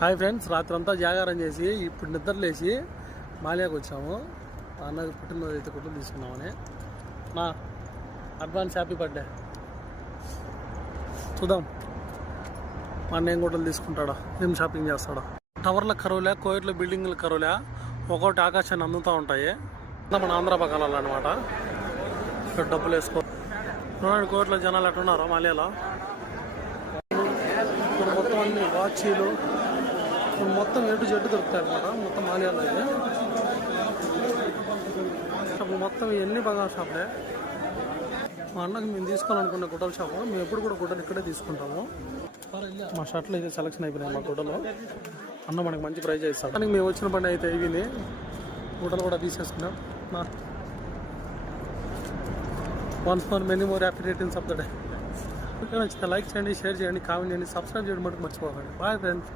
Hi friends, రాత్రి అంతా జాగారం చేసి ఇప్పుడు నిద్రలేసి మాలియాకి వచ్చాము. అన్నది పుట్టినరోజు అయితే కుట్లు తీసుకున్నామని. నా అడ్వాన్స్ హ్యాపీ బర్త్డే. చూద్దాం మా అన్న ఏం గుట్టలు తీసుకుంటాడా, ఏం షాపింగ్ చేస్తాడా. టవర్ల కరువులే, కోయిట్లో బిల్డింగ్ల కరువులే, ఒక్కొక్కటి ఆకాశాన్ని అందుతూ ఉంటాయి. మన ఆంధ్ర పక్కన అనమాట. ఇక్కడ డబ్బులు వేసుకో చూడండి, కోయిట్లో జనాలు ఎట్టున్నారో మాలియాలో. మొత్తం అన్ని వాచీలు మొత్తం ఎటు జట్టు దొరుకుతాయి అనమాట. మొత్తం మాలియాలో అయితే అప్పుడు మొత్తం ఇవన్నీ బంగారు షాపులే. మా అన్నకి మేము తీసుకోవాలనుకున్న గుడ్డల షాపు. మేము ఎప్పుడు కూడా గుడ్డలు ఇక్కడే తీసుకుంటాము. మా షర్ట్లు అయితే సెలక్షన్ అయిపోయినాయి మా గుడ్డలో. అన్న మనకి మంచి ప్రైజ్ ఇస్తాడు. కానీ మేము వచ్చిన పని అయితే ఇవి గుడ్డలు కూడా తీసేసుకున్నాం. Once more many more happy returns of the day. నచ్చితే లైక్ చేయండి, షేర్ చేయండి, కామెంట్ చేయండి, సబ్స్క్రైబ్ చేయడం మటుకు మర్చిపోకండి. Bye friends.